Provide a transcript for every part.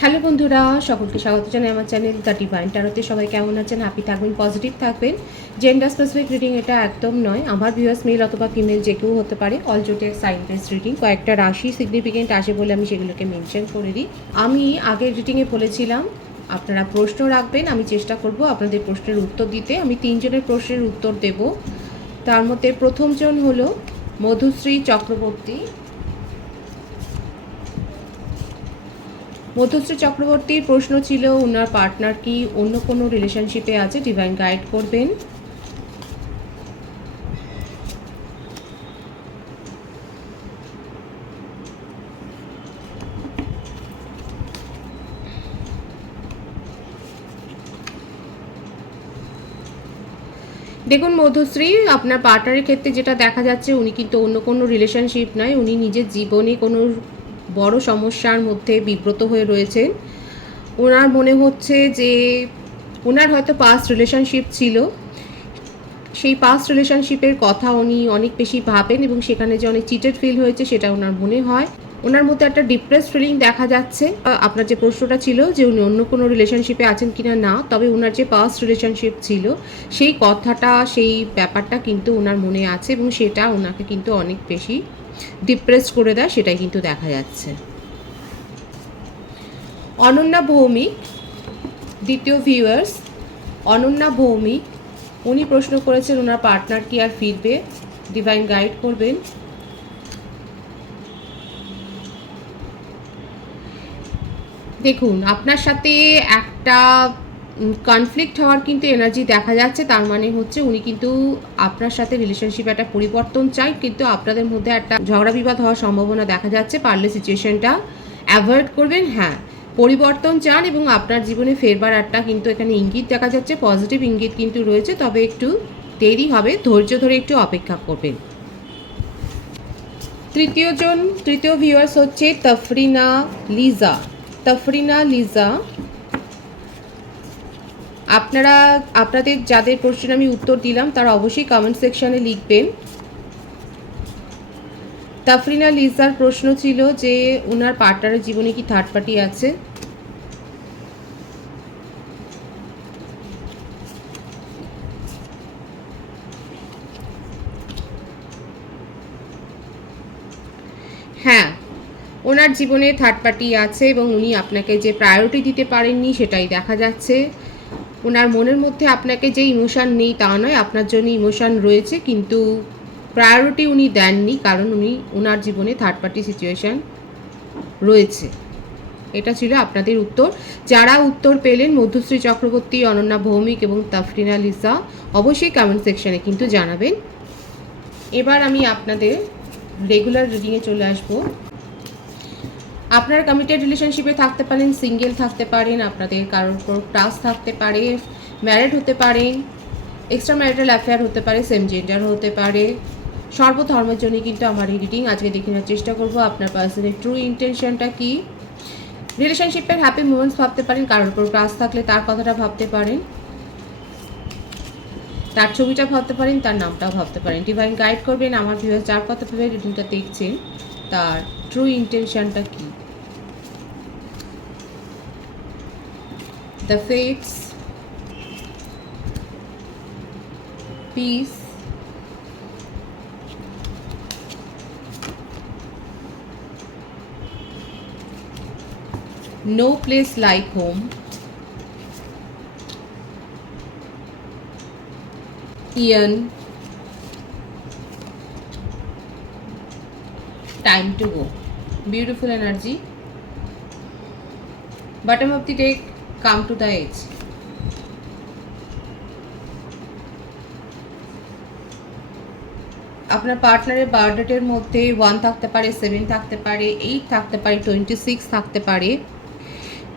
Hello বন্ধুরা, সকলকে স্বাগত জানাই আমার চ্যানেল দ্য ডিভাইন ট্যারোতে। সবাই কেমন আছেন? হ্যাপি থাকবেন, পজিটিভ থাকবেন। জেন্ডার স্পেসিফিক রিডিং এটা একদম নয়। আমার ভিউয়ার্স মেল অথবা ফিমেল যে কেউ হতে পারে। অল জোটের সাইন বেসড রিডিং, কয়েকটা রাশি সিগনিফিকেন্ট আসে বলে আমি সেগুলোকে মেনশন করে দিই। আমি আগের রিডিংয়ে বলেছিলাম আপনারা প্রশ্ন রাখবেন, আমি চেষ্টা করব আপনাদের প্রশ্নের উত্তর দিতে। আমি 3 জনের প্রশ্নের উত্তর দেব। তার মধ্যে প্রথমজন হলো মধুশ্রী চক্রবর্তী। মধুশ্রী চক্রবর্তীর প্রশ্ন ছিল ওনার পার্টনার কি অন্য কোনো রিলেশনশিপে আছে, ডিভাইন গাইড করবেন। দেখুন মধুশ্রী, আপনার পার্টনারের ক্ষেত্রে যেটা দেখা যাচ্ছে উনি কিন্তু অন্য কোনো রিলেশনশিপ নয়, উনি নিজের জীবনে কোনো বড় সমস্যার মধ্যে বিব্রত হয়ে রয়েছেন। ওনার মনে হচ্ছে যে ওনার হয়তো পাস্ট রিলেশনশিপ ছিল, সেই পাস্ট রিলেশনশিপের কথা উনি অনেক বেশি ভাবেন এবং সেখানে যে অনেক চিটেড ফিল হয়েছে সেটা ওনার মনে হয়। ওনার মধ্যে একটা ডিপ্রেস ফিলিং দেখা যাচ্ছে। আপনার যে প্রশ্নটা ছিল যে উনি অন্য কোনো রিলেশনশিপে আছেন কিনা, না, তবে ওনার যে পাস্ট রিলেশনশিপ ছিল সেই কথাটা, সেই ব্যাপারটা কিন্তু ওনার মনে আছে এবং সেটা ওনাকে কিন্তু অনেক বেশি ডিপ্রেস করে দেয়, সেটাই কিন্তু দেখা যাচ্ছে। অনন্যা ভৌমিক, দ্বিতীয় ভিউয়ার্স অনন্যা ভৌমিক, উনি প্রশ্ন করেছেন ওনার পার্টনার কি আর ফিরবে, ডিভাইন গাইড করবেন। দেখুন আপনার সাথে একটা কনফ্লিক্ট হওয়ার কিন্তু এনার্জি দেখা যাচ্ছে, তার মানে হচ্ছে উনি কিন্তু আপনার সাথে রিলেশনশিপে একটা পরিবর্তন চাই, কিন্তু আপনাদের মধ্যে একটা ঝগড়া বিবাদ হওয়ার সম্ভাবনা দেখা যাচ্ছে। পারলে সিচুয়েশনটা অ্যাভয়েড করবেন। হ্যাঁ, পরিবর্তন চান এবং আপনার জীবনে ফেরবার একটা কিন্তু এখানে ইঙ্গিত দেখা যাচ্ছে, পজিটিভ ইঙ্গিত কিন্তু রয়েছে, তবে একটু দেরি হবে, ধৈর্য ধরে একটু অপেক্ষা করবেন। তৃতীয় ভিউয়ার্স হচ্ছে তফরিনা লিজা। তফরিনা লিজা, আপনাদের যাদের প্রশ্ন আমি উত্তর দিলাম তারা অবশ্যই কমেন্ট সেকশনে লিখবেন। তফরিনা লিজার প্রশ্ন ছিল যে ওনার পার্টনারের জীবনে কি থার্ড পার্টি আছে। হ্যাঁ, ওনার জীবনে থার্ড পার্টি আছে এবং উনি আপনাকে যে প্রায়োরিটি দিতে পারেননি সেটাই দেখা যাচ্ছে। ওনার মনের মধ্যে আপনাকে যে ইমোশান নেই তা নয়, আপনার জন্য ইমোশান রয়েছে, কিন্তু প্রায়োরিটি উনি দেননি, কারণ ওনার জীবনে থার্ড পার্টি সিচুয়েশান রয়েছে। এটা ছিল আপনাদের উত্তর। যারা উত্তর পেলেন মধুশ্রী চক্রবর্তী, অনন্যা ভৌমিক এবং তাফরিনা লিসা, অবশ্যই কমেন্ট সেকশনে কিন্তু জানাবেন। এবার আমি আপনাদের রেগুলার রিডিংয়ে চলে আসব। আপনারা কমিটেড রিলেশনশিপে থাকতে পারেন, সিঙ্গেল থাকতে পারেন, আপনাদের কারোর উপর ক্রাশ থাকতে পারে, ম্যারিড হতে পারেন, এক্সট্রা ম্যারিটাল অ্যাফেয়ার হতে পারে, সেম জেন্ডার হতে পারে। সর্বধর্মের জন্যই কিন্তু আমার এই রিডিং। আজকে দেখে নেওয়ার চেষ্টা করব আপনার পার্সনের ট্রু ইন্টেনশনটা কী। রিলেশনশিপের হ্যাপি মোমেন্টস ভাবতে পারেন, কারোর উপর ক্রাশ থাকলে তার কথাটা ভাবতে পারেন, তার ছবিটা ভাবতে পারেন, তার নামটাও ভাবতে পারেন। ডিভাইন গাইড করবেন আমার ভিউয়ার্স যার কথা ভেবে রিডিংটা দেখছেন তার ট্রু ইন্টেনশনটা কী। The fates, peace, no place like home, Ian, time to go. Beautiful energy. Bottom of the deck, come to the edge. আপনার পার্টনারের বার্থডেটের মধ্যে 1 থাকতে পারে, 7 থাকতে পারে, 8 থাকতে পারে, 26 থাকতে পারে,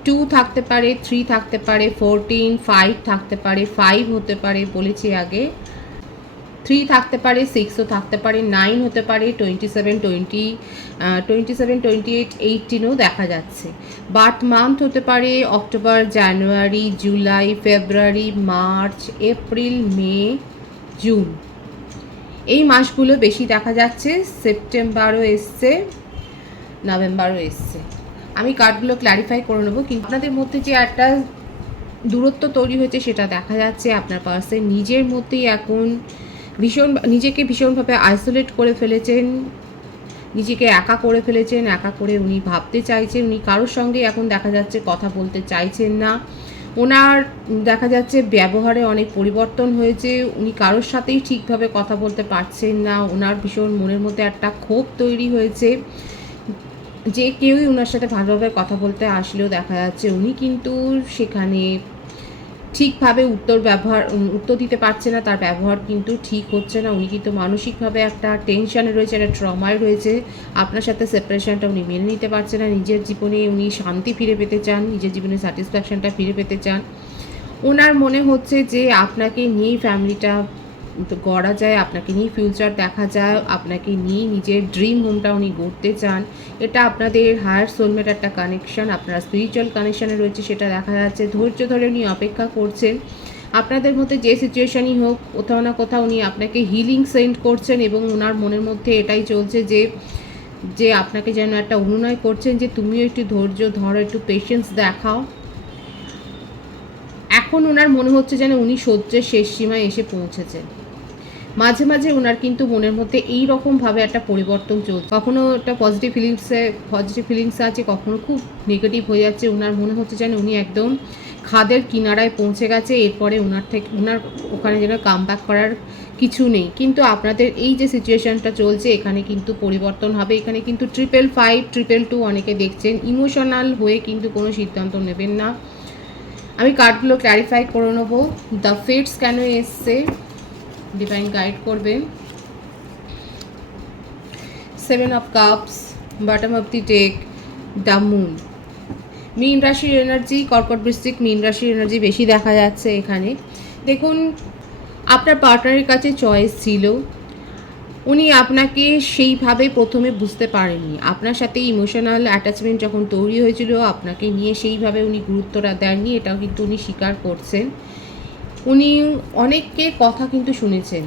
2 থাকতে পারে, 3 থাকতে পারে, 14, 5 থাকতে পারে, 5 হতে পারে বলেছি আগে, 3 থাকতে পারে, 6ও থাকতে পারে, 9 হতে পারে, 27, 28, 18ও দেখা যাচ্ছে। বার্থ মান্থ হতে পারে অক্টোবর, জানুয়ারি, জুলাই, ফেব্রুয়ারি, মার্চ, এপ্রিল, মে, জুন। এই মাসগুলো বেশি দেখা যাচ্ছে। সেপ্টেম্বরও এসছে, নভেম্বরও এসছে। আমি কার্ডগুলো ক্ল্যারিফাই করে নেবো, কিন্তু আপনাদের মধ্যে যে একটা দূরত্ব তৈরি হয়েছে সেটা দেখা যাচ্ছে। আপনার পার্সন নিজের মধ্যেই এখন নিজেকে ভীষণভাবে আইসোলেট করে ফেলেছেন, নিজেকে একা করে ফেলেছেন। একা করে উনি ভাবতে চাইছেন, উনি কারোর সঙ্গে এখন দেখা যাচ্ছে কথা বলতে চাইছেন না। ওনার দেখা যাচ্ছে ব্যবহারে অনেক পরিবর্তন হয়েছে, উনি কারোর সাথেই ঠিকভাবে কথা বলতে পারছেন না। ওনার ভীষণ মনের মধ্যে একটা ক্ষোভ তৈরি হয়েছে, যে কেউই ওনার সাথে ভালোভাবে কথা বলতে আসলেও দেখা যাচ্ছে উনি কিন্তু সেখানে ঠিকভাবে উত্তর দিতে পারছে না, তার ব্যবহার কিন্তু ঠিক হচ্ছে না। উনি কিন্তু মানসিকভাবে একটা টেনশানে রয়েছে, একটা ট্রমায় রয়েছে। আপনার সাথে সেপারেশনটা উনি মেনে নিতে পারছে না। নিজের জীবনে উনি শান্তি ফিরে পেতে চান, নিজের জীবনে স্যাটিসফ্যাকশনটা ফিরে পেতে চান। ওনার মনে হচ্ছে যে আপনাকে নিয়েই ফ্যামিলিটা গড়া যায়, আপনাকে নিয়ে ফিউচার দেখা যায়, আপনাকে নিয়ে নিজের ড্রিম হোমটা উনি গড়তে চান। এটা আপনাদের হায়ার সোলমেট একটা কানেকশন, আপনারা স্পিরিচুয়াল কানেকশানে রয়েছে সেটা দেখা যাচ্ছে। ধৈর্য ধরে উনি অপেক্ষা করছেন। আপনাদের মধ্যে যে সিচুয়েশানই হোক, কোথাও না কোথাও উনি আপনাকে হিলিং সেন্ড করছেন, এবং ওনার মনের মধ্যে এটাই চলছে যে আপনাকে যেন একটা অনুনয় করছেন যে তুমিও একটু ধৈর্য ধরো, একটু পেশেন্স দেখাও। এখন ওনার মনে হচ্ছে যেন উনি সহ্যের শেষ সীমায় এসে পৌঁছেছেন। মাঝে মাঝে ওনার কিন্তু মনের মধ্যে এই রকমভাবে একটা পরিবর্তন চলছে, কখনো একটা পজিটিভ ফিলিংস আছে, কখনো খুব নেগেটিভ হয়ে যাচ্ছে। ওনার মনে হচ্ছে যেন উনি একদম খাদের কিনারায় পৌঁছে গেছে, এরপরে ওনার ওখানে যেন কাম ব্যাক করার কিছু নেই। কিন্তু আপনাদের এই যে সিচুয়েশানটা চলছে, এখানে কিন্তু পরিবর্তন হবে। এখানে কিন্তু 555, 222 অনেকে দেখছেন। ইমোশনাল হয়ে কিন্তু কোনো সিদ্ধান্ত নেবেন না। আমি কার্ডগুলো ক্ল্যারিফাই করে নেবো। দ্য ফেটস কেন এসছে, ডিভাইন গাইড করবেন। 7 of cups, bottom of the deck, the moon. মীন রাশির এনার্জি, কর্কট বৃশ্চিক মীন রাশির এনার্জি বেশি দেখা যাচ্ছে এখানে। দেখুন, আপনার পার্টনারের কাছে চয়েস ছিল, উনি আপনাকে সেইভাবে প্রথমে বুঝতে পারেননি। আপনার সাথে ইমোশনাল অ্যাটাচমেন্ট যখন তৈরি হয়েছিল, আপনাকে নিয়ে সেইভাবে উনি গুরুত্বটা দেননি, এটাও কিন্তু উনি স্বীকার করছেন। উনি অনেকের কথা কিন্তু শুনেছেন,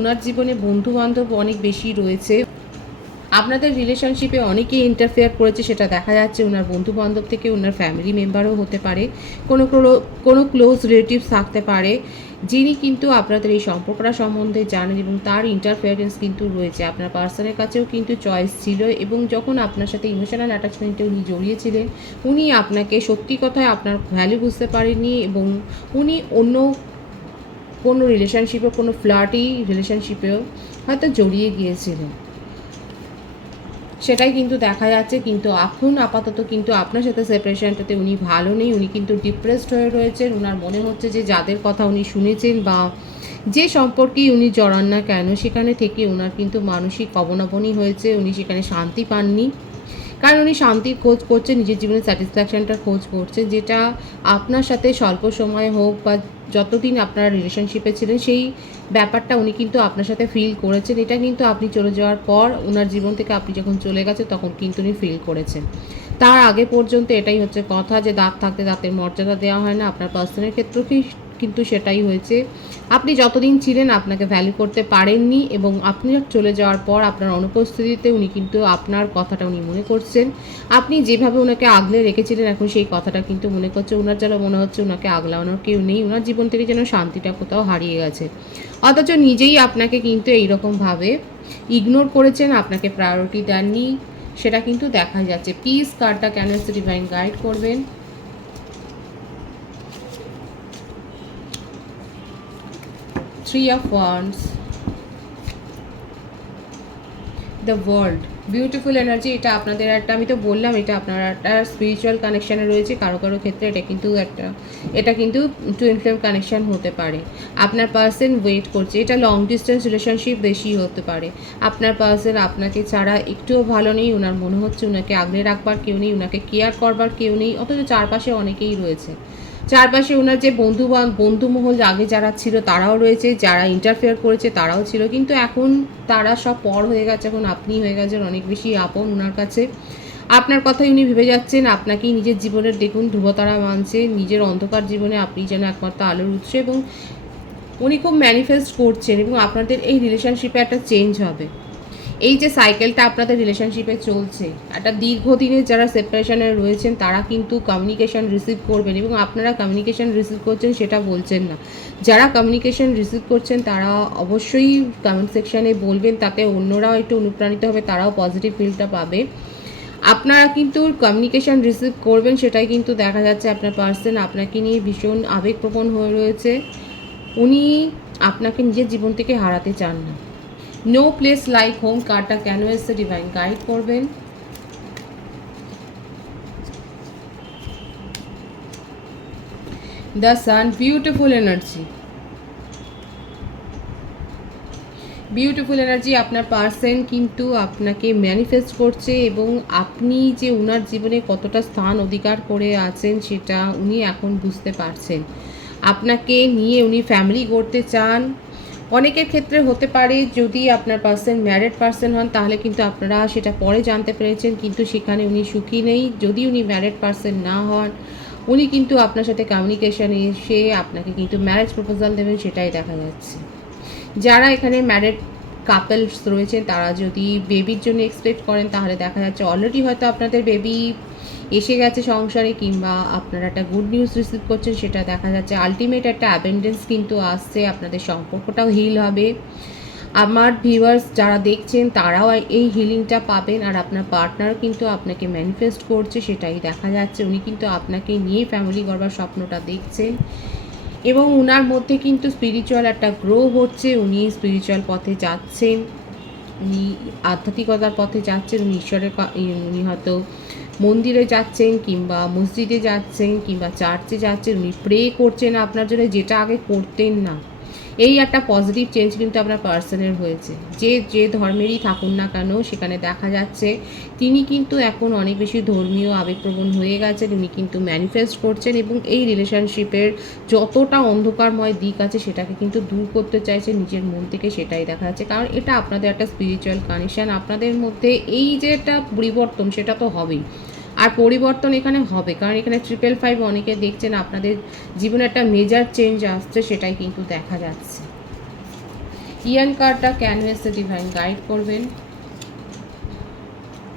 ওনার জীবনে বন্ধুবান্ধব অনেক বেশি রয়েছে। আপনাদের রিলেশনশিপে অনেকেই ইন্টারফেয়ার করেছে সেটা দেখা যাচ্ছে। ওনার বন্ধুবান্ধব থেকে ওনার ফ্যামিলি মেম্বারও হতে পারে, কোনো ক্লোজ রিলেটিভস থাকতে পারে, যিনি কিন্তু আপনাদের এই সম্পর্কটা সম্বন্ধে জানেন, এবং তার ইন্টারফেয়ারেন্স কিন্তু রয়েছে। আপনার পার্সনের কাছেও কিন্তু চয়েস ছিল, এবং যখন আপনার সাথে ইমোশনাল অ্যাটাচমেন্টে উনি জড়িয়েছিলেন, উনি আপনাকে সত্যি কথায় আপনার ভ্যালু বুঝতে পারেননি, এবং উনি অন্য কোনো রিলেশনশিপে, কোনো ফ্লার্টি রিলেশনশিপেও হয়তো জড়িয়ে গিয়েছিলেন, সেটাই কিন্তু দেখা যাচ্ছে। কিন্তু এখন আপাতত কিন্তু আপনার সাথে সেপারেশনটাতে উনি ভালো নেই, উনি কিন্তু ডিপ্রেসড হয়ে রয়েছেন। ওনার মনে হচ্ছে যে যাদের কথা উনি শুনেছেন বা যে সম্পর্কেই উনি জড়ান না কেন, সেখানে থেকে ওনার কিন্তু মানসিক অবনমনই হয়েছে, উনি সেখানে শান্তি পাননি। কারণ উনি শান্তির খোঁজ করছেন, নিজের জীবনে স্যাটিসফ্যাকশানটার খোঁজ করছেন, যেটা আপনার সাথে স্বল্প সময় হোক বা যতদিন আপনারা রিলেশনশিপে ছিলেন, সেই ব্যাপারটা উনি কিন্তু আপনার সাথে ফিল করেছেন। এটা কিন্তু আপনি চলে যাওয়ার পর, ওনার জীবন থেকে আপনি যখন চলে গেছে তখন কিন্তু উনি ফিল করেছেন। তার আগে পর্যন্ত এটাই হচ্ছে কথা, যে দাঁত থাকতে দাঁতের মর্যাদা দেওয়া হয় না। আপনার পার্সনের ক্ষেত্রেও কিন্তু সেটাই হয়েছে। আপনি যতদিন ছিলেন আপনাকে ভ্যালু করতে পারেননি, এবং আপনি চলে যাওয়ার পর আপনার অনুপস্থিতিতে উনি কিন্তু আপনার কথাটা উনি মনে করছেন। আপনি যেভাবে ওনাকে আগলে রেখেছিলেন, এখন সেই কথাটা কিন্তু মনে করছে। ওনার যেন মনে হচ্ছে ওনাকে আগলানোর কেউ নেই, ওনার জীবন থেকে যেন শান্তিটা কোথাও হারিয়ে গেছে। অথচ নিজেই আপনাকে কিন্তু এইরকমভাবে ইগনোর করেছেন, আপনাকে প্রায়োরিটি দেননি, সেটা কিন্তু দেখা যাচ্ছে। পিস কার্ডটা কেন এসে ডিভাইন গাইড করবেন। 3 of Wands, the world, beautiful energy. এটা আপনাদের একটা, আমি তো বললাম এটা আপনারা একটা স্পিরিচুয়াল কানেকশানে রয়েছে। কারো কারো ক্ষেত্রে এটা কিন্তু টুইন ফ্লেম কানেকশান হতে পারে। আপনার পার্সন ওয়েট করছে, এটা লং ডিস্টেন্স রিলেশনশিপ বেশি হতে পারে। আপনার পার্সন আপনাকে ছাড়া একটুও ভালো নেই, ওনার মনে হচ্ছে ওনাকে আগলে রাখবার কেউ নেই, ওনাকে কেয়ার করবার কেউ নেই, অথচ চারপাশে অনেকেই রয়েছে। চারপাশে ওনার যে বন্ধুমহল আগে যারা ছিল তারাও রয়েছে, যারা ইন্টারফেয়ার করেছে তারাও ছিল, কিন্তু এখন তারা সব পর হয়ে গেছে। এখন আপনি হয়ে গেছেন অনেক বেশি আপন ওনার কাছে। আপনার কথাই উনি ভেবে যাচ্ছেন, আপনাকেই নিজের জীবনের দেখুন ধ্রুবতারা মানছে, নিজের অন্ধকার জীবনে আপনি যেন একমাত্র আলোর উৎস, এবং উনি খুব ম্যানিফেস্ট করছেন, এবং আপনাদের এই রিলেশনশিপে একটা চেঞ্জ হবে। এই যে সাইকেলটা আপনাদের রিলেশনশিপে চলছে, একটা দীর্ঘদিনের যারা সেপারেশনে রয়েছেন তারা কিন্তু কমিউনিকেশন রিসিভ করবেন, এবং আপনারা কমিউনিকেশন রিসিভ করছেন সেটা বলছেন না। যারা কমিউনিকেশন রিসিভ করছেন তারা অবশ্যই কমেন্ট সেকশানে বলবেন, তাতে অন্যরাও একটু অনুপ্রাণিত হবে, তারাও পজিটিভ ফিলটা পাবে। আপনারা কিন্তু কমিউনিকেশন রিসিভ করবেন, সেটাই কিন্তু দেখা যাচ্ছে। আপনার পার্সন আপনাকে নিয়ে ভীষণ আবেগপ্রবণ হয়ে রয়েছে। উনি আপনাকে নিজের জীবন থেকে হারাতে চান না। নো প্লেস লাইক হোম কার্ডটা কেন এসে ডিভাইন গাইড করবেন। The sun, beautiful energy, beautiful energy. আপনার পার্সন কিন্তু আপনাকে ম্যানিফেস্ট করছে, এবং আপনি যে ওনার জীবনে কতটা স্থান অধিকার করে আছেন সেটা উনি এখন বুঝতে পারছেন। আপনাকে নিয়ে উনি ফ্যামিলি গড়তে চান। অনেকের ক্ষেত্রে হতে পারে যদি আপনার পার্সন ম্যারিড পার্সন হন তাহলে কিন্তু আপনারা সেটা পরে জানতে পেরেছেন, কিন্তু সেখানে উনি সুখী নেই। যদি উনি ম্যারিড পার্সন না হন, উনি কিন্তু আপনার সাথে কমিউনিকেশানে এসে আপনাকে কিন্তু ম্যারেজ প্রপোজাল দেবেন, সেটাই দেখা যাচ্ছে। যারা এখানে ম্যারিড কাপলস রয়েছেন তারা যদি বেবির জন্য এক্সপেক্ট করেন তাহলে দেখা যাচ্ছে অলরেডি হয়তো আপনাদের বেবি এসে গেছে সংসারে, কিংবা আপনারা একটা গুড নিউজ রিসিভ করছেন, সেটা দেখা যাচ্ছে। আলটিমেট একটা অ্যাবেন্ডেন্স কিন্তু আসছে, আপনাদের সম্পর্কটাও হিল হবে। আমার ভিউয়ার্স যারা দেখছেন তারাও এই হিলিংটা পাবেন, আর আপনার পার্টনার কিন্তু আপনাকে ম্যানিফেস্ট করছে, সেটাই দেখা যাচ্ছে। উনি কিন্তু আপনাকে নিয়ে ফ্যামিলি গড়বার স্বপ্নটা দেখছেন, এবং ওনার মধ্যে কিন্তু স্পিরিচুয়াল একটা গ্রো হচ্ছে। উনি স্পিরিচুয়াল পথে যাচ্ছেন, উনি আধ্যাত্মিকতার পথে যাচ্ছেন। উনি ঈশ্বরের উনি হয়তো মন্দিরে যাচ্ছেন, কিংবা মসজিদে যাচ্ছেন, কিংবা চার্চে যাচ্ছেন। উনি প্রে করছেন আপনার জন্য, যেটা আগে করতেন না। এই একটা পজিটিভ চেঞ্জ কিন্তু আপনার পার্সনের হয়েছে। যে ধর্মেরই থাকুন না কেন, সেখানে দেখা যাচ্ছে তিনি কিন্তু এখন অনেক বেশি ধর্মীয় আবেগপ্রবণ হয়ে গেছেন। উনি কিন্তু ম্যানিফেস্ট করছেন, এবং এই রিলেশনশিপের যতটা অন্ধকারময় দিক আছে সেটাকে কিন্তু দূর করতে চাইছেন নিজের মন থেকে, সেটাই দেখা যাচ্ছে। কারণ এটা আপনাদের একটা স্পিরিচুয়াল কানেকশান। আপনাদের মধ্যে এই যে একটা পরিবর্তন সেটা তো হবেই, আর পরিবর্তন এখানে হবে, কারণ এখানে 555 অনেকে দেখছেন আপনাদের জীবনে একটা মেজর চেঞ্জ আসছে, সেটাই কিন্তু দেখা যাচ্ছে। ইয়ান কার্ডটা কেন এসে ডিভাইন গাইড করবেন।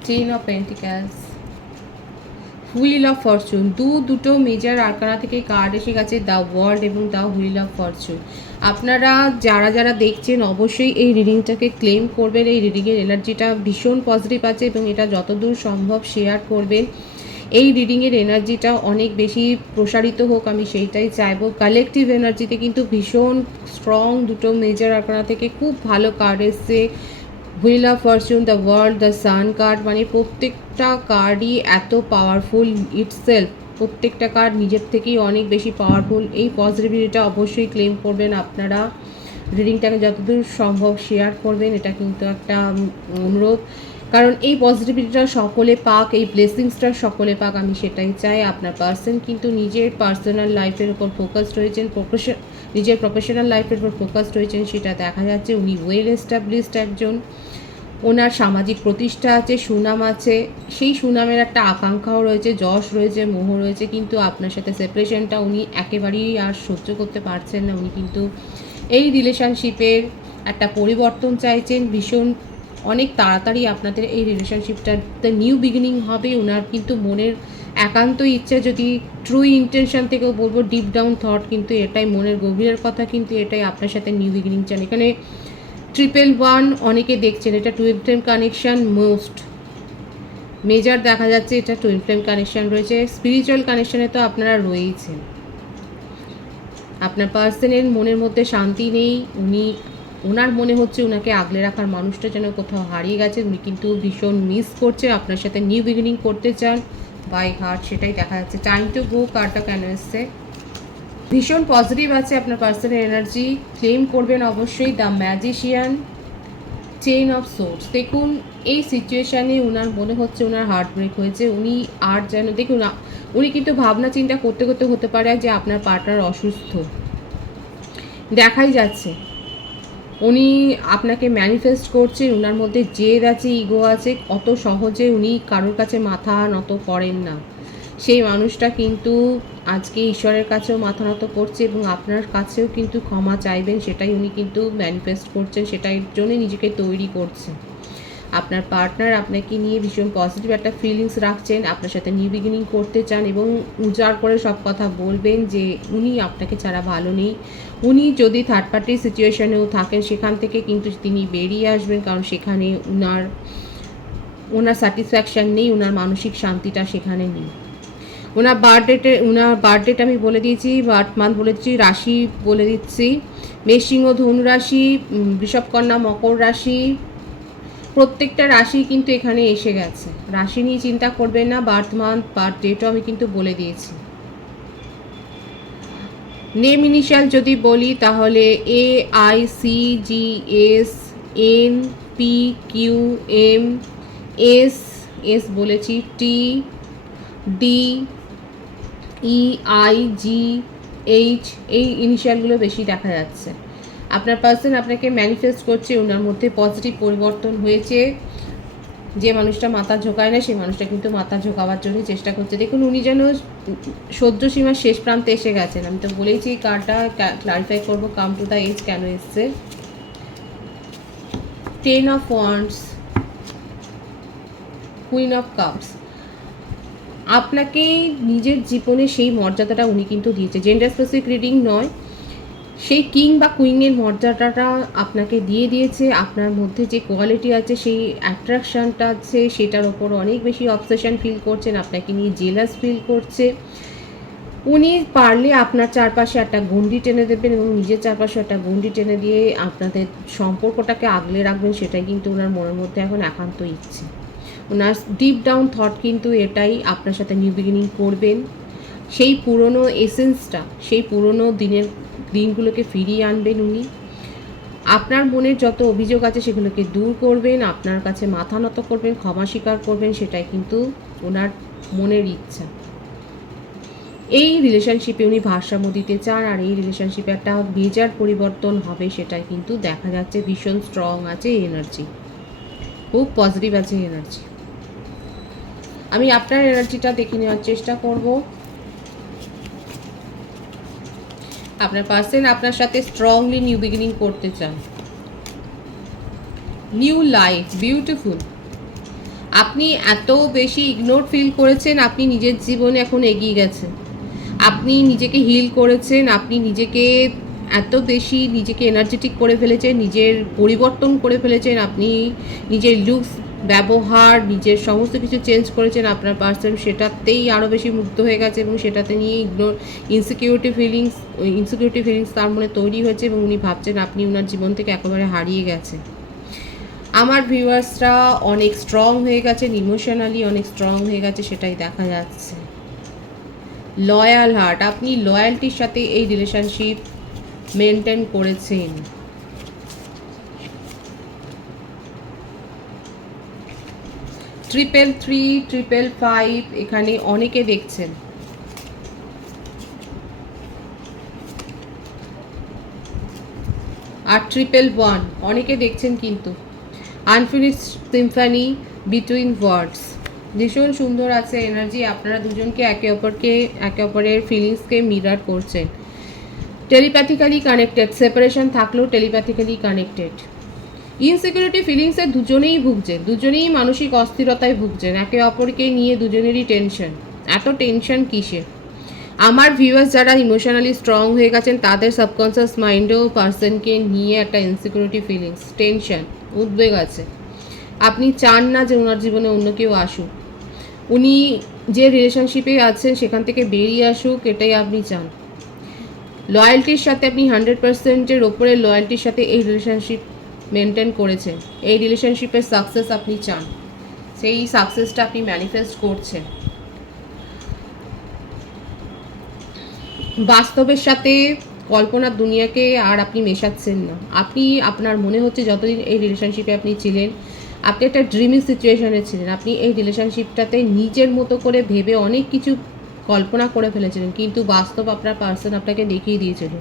10 অফ পেন্টিক্যালস, হুইল অফ ফরচুন। দুটো মেজর আরকানা থেকে কার্ড এসে গেছে, দ্য ওয়ার্ল্ড এবং দ্য হুইল অফ ফরচুন। আপনারা যারা দেখছেন অবশ্যই এই রিডিংটাকে ক্লেম করবেন। এই রিডিংয়ের এনার্জিটা ভীষণ পজিটিভ আছে, এবং এটা যতদূর সম্ভব শেয়ার করবেন। এই রিডিংয়ের এনার্জিটা অনেক বেশি প্রসারিত হোক, আমি সেইটাই চাইবো। কালেকটিভ এনার্জিতে কিন্তু ভীষণ স্ট্রং দুটো মেজর আরকানা থেকে খুব ভালো কার্ড এসছে। Wheel of Fortune, the world, the sun card, মানে প্রত্যেকটা কার্ডই এত পাওয়ারফুল ইটসেলফ। প্রত্যেকটা কার্ড নিজের থেকেই অনেক বেশি পাওয়ারফুল। এই পজিটিভিটিটা অবশ্যই ক্লেম করবেন আপনারা। রিডিংটাকে যতদূর সম্ভব শেয়ার করবেন, এটা কিন্তু একটা অনুরোধ, কারণ এই পজিটিভিটিটা সকলে পাক, এই ব্লেসিংসটা সকলে পাক, আমি সেটাই চাই। আপনার পার্সন কিন্তু নিজের পার্সোনাল লাইফের উপর ফোকাসড রয়েছেন, নিজের প্রফেশনাল লাইফের উপর ফোকাসড রয়েছেন, সেটা দেখা যাচ্ছে। উনি ওয়েল এস্টাবলিশড একজন, ওনার সামাজিক প্রতিষ্ঠা আছে, সুনাম আছে, সেই সুনামের একটা আকাঙ্ক্ষাও রয়েছে, যশ রয়েছে, মোহ রয়েছে, কিন্তু আপনার সাথে সেপারেশনটা উনি একেবারেই আর সহ্য করতে পারছেন না। উনি কিন্তু এই রিলেশনশিপের একটা পরিবর্তন চাইছেন ভীষণ। অনেক তাড়াতাড়ি আপনাদের এই রিলেশনশিপটাতে নিউ বিগিনিং হবে। ওনার কিন্তু মনের একান্ত ইচ্ছা, যদি ট্রু ইন্টেনশন থেকেও বলবো, ডিপ ডাউন থট কিন্তু এটাই, মনের গভীরের কথা কিন্তু এটাই, আপনার সাথে নিউ বিগিনিং চান। এখানে 111 অনেকে দেখছেন, এটা twin flame connection most major দেখা যাচ্ছে। এটা টুইন ফ্লেম কানেকশান রয়েছে। স্পিরিচুয়াল কানেকশানে তো আপনারা রয়েইছেন। আপনার পার্সনের মনের মধ্যে শান্তি নেই। ওনার মনে হচ্ছে ওনাকে আগলে রাখার মানুষটা যেন কোথাও হারিয়ে গেছে। উনি কিন্তু ভীষণ মিস করছে, আপনার সাথে নিউ বিগিনিং করতে চান বাই হার্ট, সেটাই দেখা যাচ্ছে। টাইম টু গো কার্ডটা কেন এসছে। ভীষণ পজিটিভ আছে আপনার পার্সনের এনার্জি, ক্লেম করবেন অবশ্যই। The magician, chain of swords. দেখুন এই সিচুয়েশানে ওনার মনে হচ্ছে ওনার হার্ট ব্রেক হয়েছে। উনি আর যেন দেখুন, উনি কিন্তু ভাবনা চিন্তা করতে করতে হতে পারে যে আপনার পার্টনার অসুস্থ, দেখাই যাচ্ছে। উনি আপনাকে ম্যানিফেস্ট করছেন, ওনার মধ্যে জেদ আছে, ইগো আছে, অত সহজে উনি কারোর কাছে মাথা নত করেন না। সেই মানুষটা কিন্তু আজকে ঈশ্বরের কাছেও মাথা নত করছে, এবং আপনার কাছেও কিন্তু ক্ষমা চাইবেন, সেটাই উনি কিন্তু ম্যানিফেস্ট করছেন, সেটাই জন্য নিজেকে তৈরি করছেন। আপনার পার্টনার আপনাকে নিয়ে ভীষণ পজিটিভ একটা ফিলিংস রাখছেন, আপনার সাথে নিউ বিগিনিং করতে চান এবং উজাড় করে সব কথা বলবেন যে উনি আপনাকে ছাড়া ভালো নেই। উনি যদি থার্ড পার্টি সিচুয়েশনেও থাকেন সেখান থেকে কিন্তু তিনি বেরিয়ে আসবেন, কারণ সেখানে ওনার স্যাটিসফ্যাকশান নেই, ওনার মানসিক শান্তিটা সেখানে নেই। ওনার বার্থডেটা আমি বলে দিয়েছি, বার্থ মান্থ বলে দিচ্ছি, রাশি বলে দিচ্ছি, মেষ সিংহ ধনু রাশি, বৃষভ কন্যা মকর রাশি, প্রত্যেকটা রাশি কিন্তু এখানে এসে গেছে। রাশি নিয়ে চিন্তা করবেন না, বার্থ মান্থ বার্থ ডেটও আমি কিন্তু বলে দিয়েছি। নেম ইনিশিয়াল যদি বলি তাহলে AICGSNPQM এস বলেছি, TDEIGH এই ইনিশিয়ালগুলো বেশি দেখা যাচ্ছে। আপনার পার্সন আপনাকে ম্যানিফেস্ট করছে, ওনার মধ্যে পজিটিভ পরিবর্তন হয়েছে। যে মানুষটা মাথা ঝোঁকায় না সেই মানুষটা কিন্তু মাথা ঝোঁকাবার জন্য চেষ্টা করছে। দেখুন উনি যেন সহ্য সীমার শেষ প্রান্তে এসে গেছেন। আমি তো বলেইছি কার্ডটা ক্লারিফাই করবো কাম টু দ্য এজ কেন এসছে। 10 of wands, queen of cups. আপনাকে নিজের জীবনে সেই মর্যাদাটা উনি কিন্তু দিয়েছে, জেন্ডার স্পেসিফিক রিডিং নয়, সেই কিং বা কুইনের মর্যাদাটা আপনাকে দিয়ে দিয়েছে। আপনার মধ্যে যে কোয়ালিটি আছে, সেই অ্যাট্রাকশানটা আছে, সেটার ওপর অনেক বেশি অবসেশন ফিল করছেন, আপনাকে নিয়ে জেলাস ফিল করছে। উনি পারলে আপনার চারপাশে একটা গণ্ডি টেনে দেবেন এবং নিজের চারপাশে একটা গণ্ডি টেনে দিয়ে আপনাদের সম্পর্কটাকে আগলে রাখবেন, সেটাই কিন্তু ওনার মনের মধ্যে এখন একান্ত ইচ্ছে। ওনার ডিপ ডাউন থট কিন্তু এটাই, আপনার সাথে নিউ বিগিনিং করবেন। সেই পুরনো এসেন্সটা, সেই পুরনো দিনগুলোকে ফিরিয়ে আনবেন উনি। আপনার মনের যত অভিযোগ আছে সেগুলোকে দূর করবেন, আপনার কাছে মাথা নত করবেন, ক্ষমা স্বীকার করবেন, সেটাই কিন্তু ওনার মনের ইচ্ছা। এই রিলেশনশিপে উনি ভারসাম্য দিতে চান, আর এই রিলেশনশিপে একটা মেজর পরিবর্তন হবে সেটাই কিন্তু দেখা যাচ্ছে। ভীষণ স্ট্রং আছে এনার্জি, খুব পজিটিভ আছে এনার্জি। আমি আপনার এনার্জিটা দেখে নেওয়ার চেষ্টা করব। আপনার পার্সন আপনার সাথে স্ট্রংলি নিউ বিগিনিং করতে চান, নিউ লাইফ, বিউটিফুল। আপনি এত বেশি ইগনোর ফিল করেছেন, আপনি নিজের জীবনে এখন এগিয়ে গেছেন, আপনি নিজেকে হিল করেছেন, আপনি নিজেকে এত বেশি নিজেকে এনার্জেটিক করে ফেলেছেন, নিজের পরিবর্তন করে ফেলেছেন, আপনি নিজের লুকস, ব্যবহার, নিজের সমস্ত কিছু চেঞ্জ করেছেন। আপনার পার্সন সেটাতেই আরও বেশি মুগ্ধ হয়ে গেছে এবং সেটাতে নিয়ে ইনসিকিউরিটি ফিলিংস তার মনে তৈরি হয়েছে এবং উনি ভাবছেন আপনি ওনার জীবন থেকে একেবারে হারিয়ে গেছেন। আমার ভিউয়ার্সরা অনেক স্ট্রং হয়ে গেছেন, ইমোশনালি অনেক স্ট্রং হয়ে গেছে, সেটাই দেখা যাচ্ছে। লয়াল হার্ট, আপনি লয়ালটির সাথে এই রিলেশনশিপ মেনটেন করেছেন। ট্রিপল 3, 555 এখানে অনেকে দেখছেন। আর 111 অনেকে দেখছেন কিন্তু। আনফিনিশড সিম্ফনি বিটুইন ওয়ার্ডস, ভীষণ সুন্দর আছে এনার্জি। আপনারা দুজনকে একে অপরের ফিলিংসকে মিরার করছেন। টেলিপ্যাথিক্যালি কানেক্টেড, সেপারেশন থাকলেও টেলিপ্যাথিক্যালি কানেক্টেড। ইনসিকিউরিটি ফিলিংসে দুজনেই ভুগছেন, দুজনেই মানসিক অস্থিরতায় ভুগছেন, একে অপরকে নিয়ে দুজনেরই টেনশন। এত টেনশন কিসে? আমার ভিউয়ার্স যারা ইমোশনালি স্ট্রং হয়ে গেছেন তাদের সাবকনসিয়াস মাইন্ডেও পার্সনকে নিয়ে একটা ইনসিকিউরিটি ফিলিংস, টেনশন, উদ্বেগ আছে। আপনি চান না যে ওনার জীবনে অন্য কেউ আসুক, উনি যে রিলেশনশিপে আছেন সেখান থেকে বেরিয়ে আসুক, এটাই আপনি চান। লয়্যালটির সাথে আপনি 100%-এর ওপরে লয়্যালটির সাথে এই রিলেশনশিপ মেনটেন করেছেন। এই রিলেশনশিপের সাকসেস আপনি চান, সেই সাকসেসটা আপনি ম্যানিফেস্ট করছেন। বাস্তবের সাথে কল্পনার দুনিয়াকে আর আপনি মেশাচ্ছেন না। আপনি, আপনার মনে হচ্ছে যতদিন এই রিলেশনশিপে আপনি ছিলেন আপনি একটা ড্রিমিং সিচুয়েশনে ছিলেন, আপনি এই রিলেশনশিপটাতে নিজের মতো করে ভেবে অনেক কিছু কল্পনা করে ফেলেছিলেন, কিন্তু বাস্তব আপনার পার্সন আপনাকে দেখিয়ে দিয়েছিল।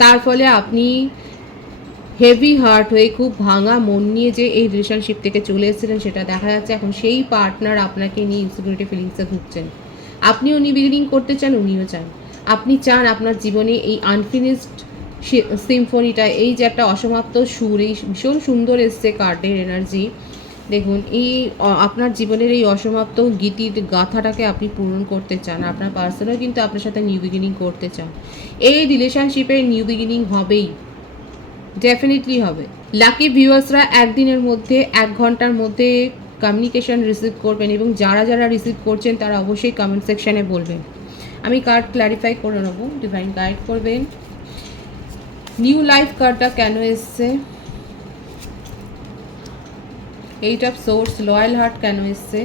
তার ফলে আপনি হেভি হার্ট হয়ে, খুব ভাঙা মন নিয়ে যে এই রিলেশনশিপ থেকে চলে এসেছিলেন সেটা দেখা যাচ্ছে এখন সেই পার্টনার আপনাকে নিয়ে ইনসিকিউরিটি ফিলিংসে ভুগছেন। আপনিও নিউ বিগিনিং করতে চান, উনিও চান। আপনি চান আপনার জীবনে এই আনফিনিশড সিম্ফনিটা, এই যে একটা অসমাপ্ত সুর, এই ভীষণ সুন্দর এসছে কার্ডের এনার্জি, দেখুন এই আপনার জীবনের এই অসমাপ্ত গীতির গাথাটাকে আপনি পূরণ করতে চান। আপনার পার্সনও কিন্তু আপনার সাথে নিউ বিগিনিং করতে চান। এই রিলেশনশিপের নিউ বিগিনিং হবেই, ডেফিনেটলি হবে। লাকি ভিউয়ার্সরা একদিনের মধ্যে 1 ঘন্টার মধ্যে কমিউনিকেশন রিসিভ করবেন এবং যারা যারা রিসিভ করছেন তারা অবশ্যই কমেন্ট সেকশানে বলবেন। আমি কার্ড ক্ল্যারিফাই করে নেবো, ডিভাইন গাইড করবেন। নিউ লাইফ কার্ডটা কেন এসছে, 8 অফ সোর্স, লয়াল হার্ট কেন এসছে,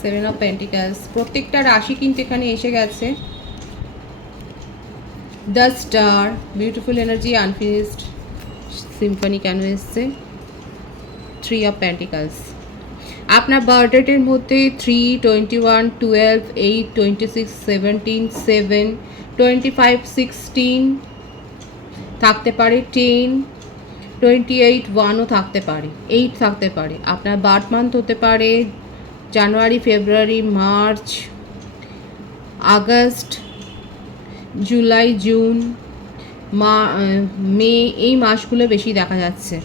7 অফ পেন্টিকালস, প্রত্যেকটা রাশি কিন্তু এখানে এসে গেছে। The star, beautiful energy, unfinished Symphony কেন এসছে, 3 অফ পেন্টিকালস। আপনার বার্থডেটের মধ্যে 3, 21, 12, 8, 26, 17, 7, 25, 16 থাকতে পারে, 10, 28, 1ও থাকতে পারে, 8 থাকতে পারে। আপনার বার্থ মান্থ হতে পারে জানুয়ারি, ফেব্রুয়ারি, মার্চ, আগস্ট, জুলাই, জুন, মে, এই মাসগুলো বেশি দেখা যাচ্ছে।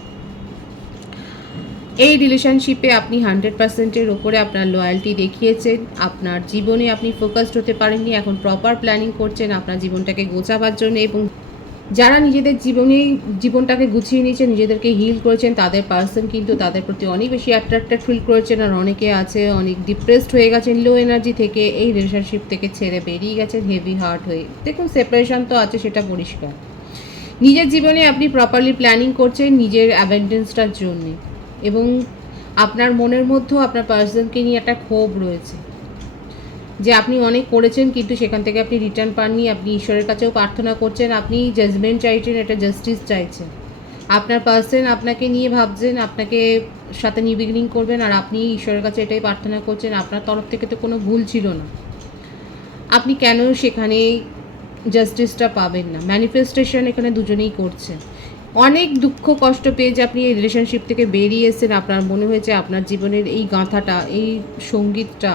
এই রিলেশনশিপে আপনি 100%-এর ওপরে আপনার লয়্যালটি দেখিয়েছেন। আপনার জীবনে আপনি ফোকাসড হতে পারেননি, এখন প্রপার প্ল্যানিং করছেন আপনার জীবনটাকে গোছাবার জন্য। এবং যারা নিজেদের জীবনটাকে গুছিয়ে নিয়েছেন, নিজেদেরকে হিল করেছেন, তাদের পার্সন কিন্তু তাদের প্রতি অনেক বেশি অ্যাট্রাক্টেড ফিল করেছেন। আর অনেকে আছে অনেক ডিপ্রেসড হয়ে গেছেন, লো এনার্জি থেকে এই রিলেশনশিপ থেকে ছেড়ে বেরিয়ে গেছেন হেভি হার্ট হয়ে। দেখুন সেপারেশন তো আছে, সেটা পরিষ্কার। নিজের জীবনে আপনি প্রপারলি প্ল্যানিং করছেন নিজের অ্যাবেন্ডেন্সটার জন্যে। এবং আপনার মনের মধ্যেও আপনার পার্সনকে নিয়ে একটা ক্ষোভ রয়েছে যে আপনি অনেক করেছেন কিন্তু সেখান থেকে আপনি রিটার্ন পাননি। আপনি ঈশ্বরের কাছেও প্রার্থনা করছেন, আপনি জাজমেন্ট চাইছেন, একটা জাস্টিস চাইছেন। আপনার পার্সন আপনাকে নিয়ে ভাবছেন, আপনাকে সাথে নিউ বিগিনিং করবেন, আর আপনি ঈশ্বরের কাছে এটাই প্রার্থনা করছেন আপনার তরফ থেকে তো কোনো ভুল ছিল না, আপনি কেন সেখানে জাস্টিসটা পাবেন না। ম্যানিফেস্টেশন এখানে দুজনেই করছেন। অনেক দুঃখ কষ্ট পেয়ে যে আপনি এই রিলেশনশিপ থেকে বেরিয়ে এসেছেন, আপনার মনে হয়েছে আপনার জীবনের এই গাঁথাটা, এই সঙ্গীতটা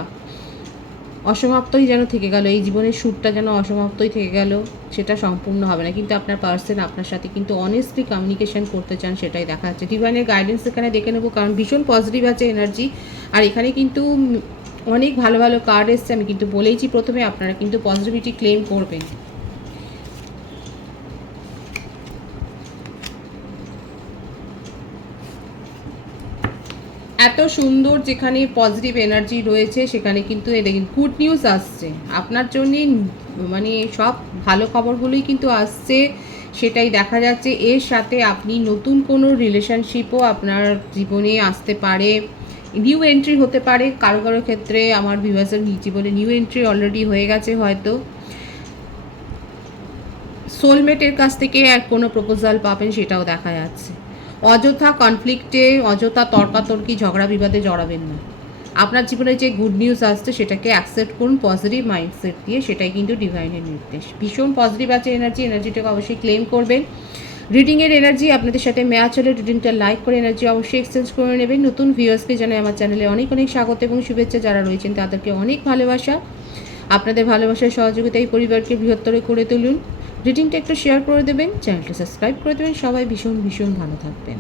অসমাপ্তই যেন থেকে গেল, এই জীবনের সুরটা যেন অসমাপ্তই থেকে গেল, সেটা সম্পূর্ণ হবে না। কিন্তু আপনার পার্সন আপনার সাথে কিন্তু অনেস্টলি কমিউনিকেশন করতে চান, সেটাই দেখা যাচ্ছে। ডিভাইনের গাইডেন্স এখানে দেখে নেবো, কারণ ভীষণ পজিটিভ আছে এনার্জি। আর এখানে কিন্তু অনেক ভালো ভালো কার্ড এসছে, আমি কিন্তু বলেইছি প্রথমে, আপনারা কিন্তু পজিটিভিটি ক্লেম করবেন। এত সুন্দর যেখানে পজিটিভ এনার্জি রয়েছে সেখানে কিন্তু দেখুন গুড নিউজ আসছে আপনার জন্যে, মানে সব ভালো খবরগুলোই কিন্তু আসছে, সেটাই দেখা যাচ্ছে। এর সাথে আপনি নতুন কোনো রিলেশনশিপও আপনার জীবনে আসতে পারে, নিউ এন্ট্রি হতে পারে কারো কারো ক্ষেত্রে। আমার ভিউয়ার্সের জীবনে নিউ এন্ট্রি অলরেডি হয়ে গেছে, হয়তো সোলমেটের কাছ থেকে এক কোনো প্রপোজাল পাবেন, সেটাও দেখা যাচ্ছে। অযথা কনফ্লিক্টে, অযথা তর্কাতর্কি, ঝগড়া বিবাদে জড়াবেন না। আপনার জীবনে যে গুড নিউজ আসছে সেটাকে অ্যাকসেপ্ট করুন পজিটিভ মাইন্ডসেট দিয়ে, সেটাই কিন্তু ডিভাইনের নির্দেশ। ভীষণ পজিটিভ আছে এনার্জিটাকে অবশ্যই ক্লেম করবেন। রিডিংয়ের এনার্জি আপনাদের সাথে ম্যাচ হলে রিডিংটা লাইক করে এনার্জি অবশ্যই এক্সচেঞ্জ করে নেবেন। নতুন ভিউয়ার্সকে জানাই আমার চ্যানেলে অনেক অনেক স্বাগত এবং শুভেচ্ছা। যারা রয়েছেন তাদেরকে অনেক ভালোবাসা। আপনাদের ভালোবাসার সহযোগিতায় পরিবারকে বৃহত্তর করে তুলুন। রিডিংটা একটু শেয়ার করে দেবেন, চ্যানেলটা সাবস্ক্রাইব করে দেবেন। সবাই ভীষণ ভীষণ ভালো থাকবেন।